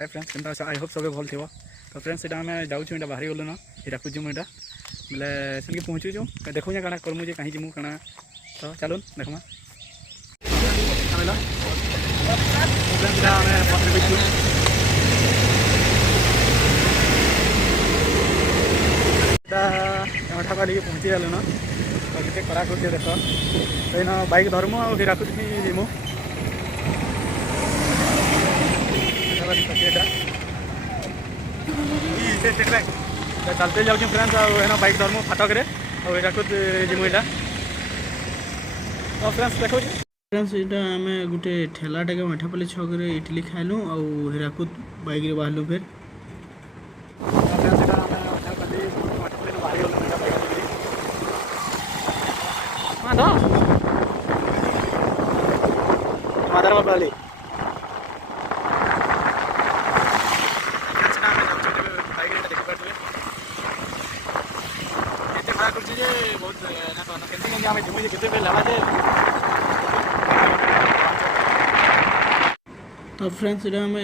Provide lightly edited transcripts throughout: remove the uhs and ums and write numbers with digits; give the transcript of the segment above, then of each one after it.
Hi friends केनता अच्छा I hope सब भल थो। तो फ्रेंड्स इटा आम जाऊँ बाहरी गलु न हीराकुद जीमु इटा बोले से पहुँचुचु देखू क्या करमु जे कहीं जीमु कଣା तो चलुन देखमा पहुँची गलु न तो कितने करा कर देख तो बाइक धरमु आ हीराकुद ही जीमु चलते जाऊँ फ्रेंड्स आना बाइक धरमु फाटक हीराकुद जीमु इटा तो फ्रेंड्स देखो फ्रेंड्स इटा आम गोटे ठेलाटे मेठापल्ली छक इडली खाइलु आउ हीराकुद बाइक रे बाहरलु फिर मादार बाली तो फ्रेंड्स इटा आम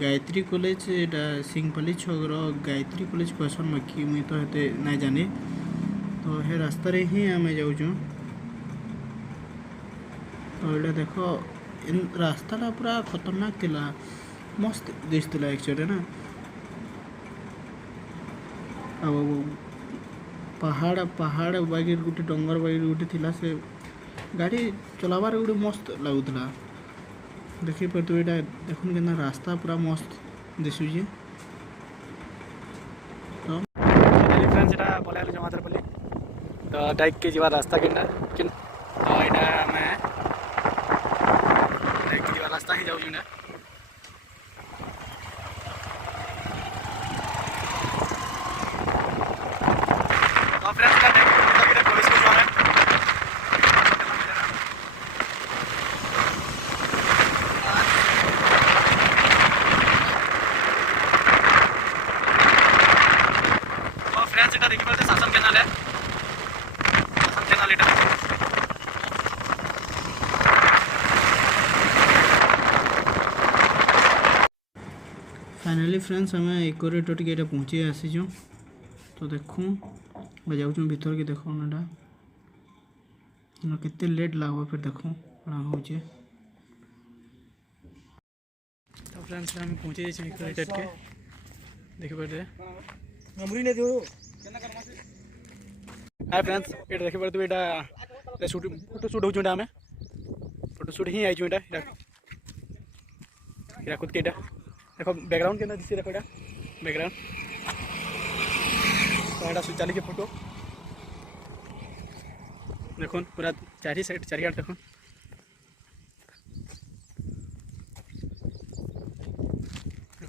गायत्री कॉलेज इटा सिंहपल्ली छक गायत्री कॉलेज कहसन बाकी मुई तो हेते ना जानी तो हे रास्ता रे ही आम जाऊँ तो ये देख रास्ता पूरा खतरनाक थिला मस्त दिसला एक्चुअली ना अब पहाड़ पहाड़ बाइक गोटे डंगर बाइक गोटे थिला से गाड़ी चलाबार गोटे मस्त लगुला देखी पार्थ यहाँ देखुन के रास्ता पूरा मस्त दिशुचे तो फ्रेंड्स इटा पलाइलु जमादारपल्ली तो डाइक के जीवा रास्ता केनटा तो इटा मैं डाइक के जीवा रास्ता ही जाऊँ ना तो फ्रेंड्स का डाइक पुलिस को जाना फ्रेंड्स इटा देखि पाते शासन केनाल है शासन केनाल इटा फाइनली फ्रेंड्स आम इकोरेट टे पहुँची आसीचु तो देखूँ जाऊँ भीतर के देखो ना केते लेट लगे फिर देखूँ कौन हो तो फ्रेंड्स आम पहुँची जाइए इकोरेट के देखी पारे हाय फ्रेंड्स ये देखी पारे ये शूट फोटो शूट होता आम फोटो शूट ही आई हीराकुद के देखो बैकग्राउंड के दिशे देखो बैकग्राउंड तो यहाँ चली के फोटो देखो पूरा चारि साइड चारियाड देखो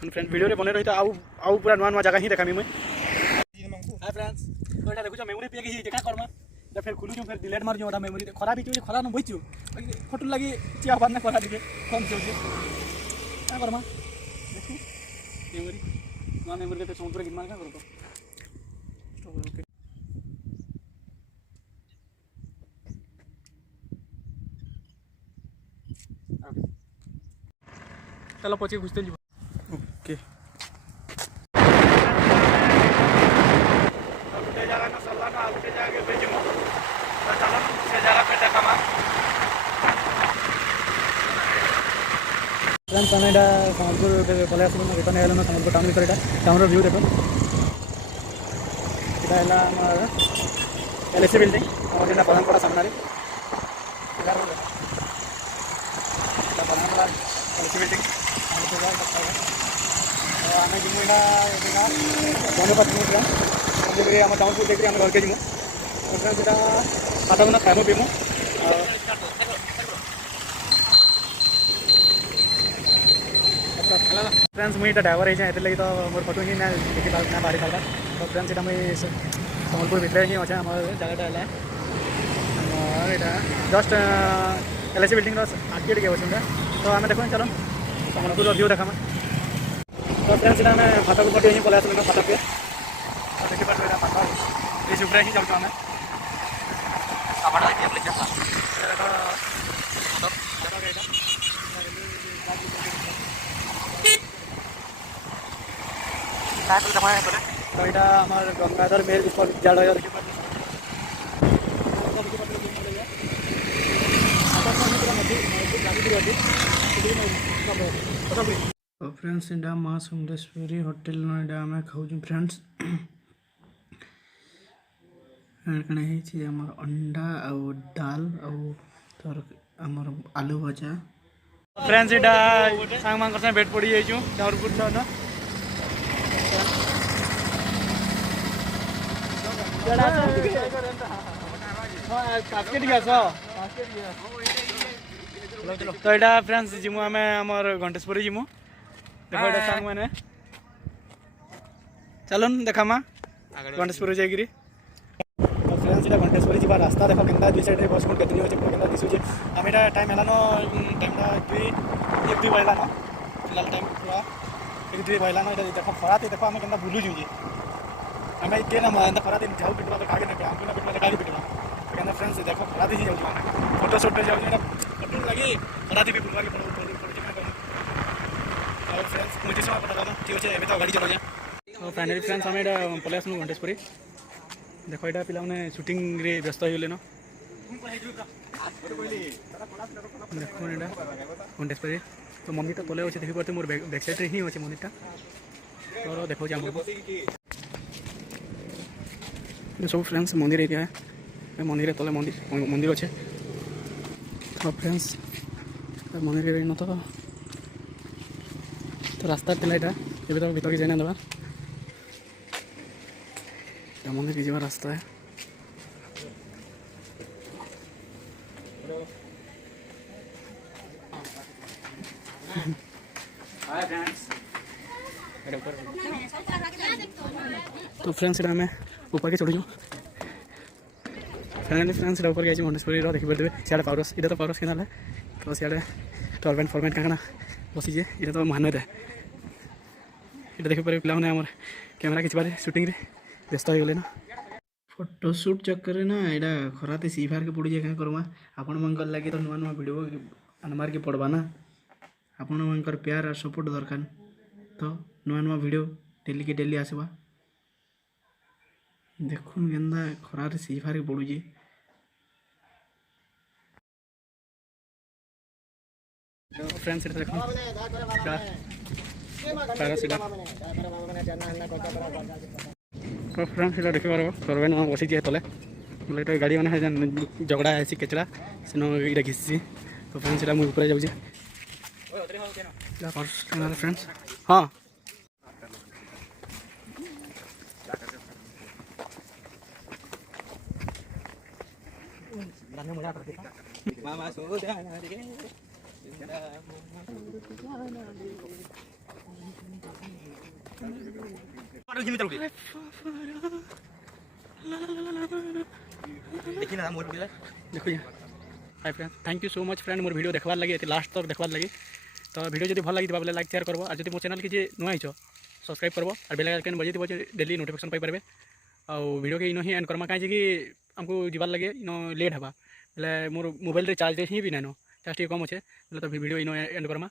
फ्रेंड वीडियो रे बने रही आउ पूरा नुआ नुआ जगह ही देखा मुझे हाय फ्रेंड्स तो यहाँ देखो मेमोरी पे क्या करमा फिर खुलू फिर डिलीट मार जो मेमोरी खराब ही खरा न बचु फोटो लगी चिया बात ना खरा टे कम से क्या करमा देखो मेमोरी नुआ मेमोरी के सम्बलपुर गिनमान क्या करो चलो पचे घुसते ओके फ्रेंड्स आम यहाँ सम्बलपुर पलि आस रिटर्न है सम्बलपुर टाउन भर टाउन व्यू देख यहाँ LIC बिल्डिंग और पधानपड़ा सामने पधानपड़ा LIC बिल्डिंग आम जीमु यहाँ बनेपा जीमु फ्रेंड्स आम टाउन देखिए आम घर के जीमु फ्रेंड्स यहाँ खाता बना खाइमु पीमु फ्रेंड्स मुझे ड्राइवर है लगे तो मोर फोटो ही ना देखी पार ना बाहरी पार्बा तो फ्रेंड्स यहाँ मुझे सम्बलपुर भितर ही अच्छे आम जगह है यहाँ जस्ट LIC बिल्डिंग आगे टे अच्छे तो आम देख चलो सम्बलपुर व्यू देखा तो फ्रेंड्स यहाँ आम फाटक पटे ही पलि आस फाटक के देखी पार्थ फाटक ये सुबह ही जाऊँ आम तो यहाँ आम गंगाधर मेल विश्वविद्यालय फ्रेंड्स इटा माँ सुंदरेश्वरी होटेल आम खाऊ फ्रेंड्स कण अंडा आउ दाल आमर आलू भजा फ्रेंड्स इटा सांग मान भेट पड़ी जाइए चाउरपुर ना तो यहाँ फ्रेंड्स जिमु आम आमर घंटेश्वरी जिमु देखो ये सांग मैंने चलन देखामा घंटेश्वरी जाकि फ्रेंड्स इटा घंटेश्वरी जी रास्ता देख के दुई साइड बस कौन केतनी अच्छे पूरा दिशुचे आम यहाँ टाइम है टाइमटा दुई बजला न फिलहाल टाइम पूरा एक दुई बजला न देख खरा देख आम के बुलूचु जे आम ये ना खरा दिन जाऊ पिटवा तो कागे ना आमको ना पिटवा गाड़ी पिटवा क्या फ्रेंड्स देख खरा दी जाऊँ फोटो शूट जाऊँ फोटो लगी खरा दी भी बुलवा फ्रेंड्स मुझे समय पता लगा ठीक अच्छे तो गाड़ी चला तो फाइनाली फ्रेंड्स आम यहाँ पलि आसलु घंटेश्वरी देख यहाँ पे सुटिंग रे व्यस्त हो न देख घंटेश्वरी तो मंदिर तो तले अच्छे देखी पारे मोर बैक साइड ही अच्छे मंदिर तो देखो सब फ्रेंड्स मंदिर एरिया है मंदिर तले मंदिर अच्छे तो फ्रेंड्स मंदिर न तो रास्ता था यहाँ ये तो भीतर की जाना दबा मंदिर की जावा रास्ता है तो फ्रेंड्स इटा आम ऊपर के चढ़ू फाइनाली फ्रेंड्स इटा ऊपर गई घंटेश्वरी देखी पारे सियाड़े पावरस इटा तो पावरस केनाल है तो सियाड़े टर्बेंट फर्बेंट क्या बसीजे ये तो महानद है ये देखी पारे पे आम कैमेरा खिंचबारे सुटिंग रे व्यस्त हो गले ना फोटोशूट चक्कर ना यहाँ खराते सी बाहर के पड़ी जाए क्या करमा आपण मन लगे तो नुआ नुआ वीडियो आनबार के पड़वा ना आपण मन प्यार और सपोर्ट दरकार तो नुआ नुआ वीडियो डेली के डेली आसवा देखुन केन्दा खरारे सी बाहर के पड़ुचे फ्रेंड्स इधर देखो तो फ्रेंड्स इधर देखि पारो सरवेन बसी जे तले बोले तो गाड़ी माने झगड़ा है केचड़ा सेनो इटा घिसी तो फ्रेंड्स इटा मु ऊपर जाउजे फ्रेंड्स हाँ मामा सो देखो hi friend thank you so much friend मोर वीडियो देखबार लगे लास्ट तक देखबार लगे तो वीडियो जब भल लगी बोले लाइक शेयर करबो और जब मो चैनल के नुआ हो सब्सक्राइब करबो और बेल आइकन बजे थो डेली नोटिफिकेशन पाई पारे और वीडियो के इन ही एंड करमा कहीं कि आमको जीवार लगे इन लेट हवा बोले मोर मोबाइल रे चार्ज ही भी नाइन चार्ज टे कम अच्छे तो वीडियो इन एंड करमा।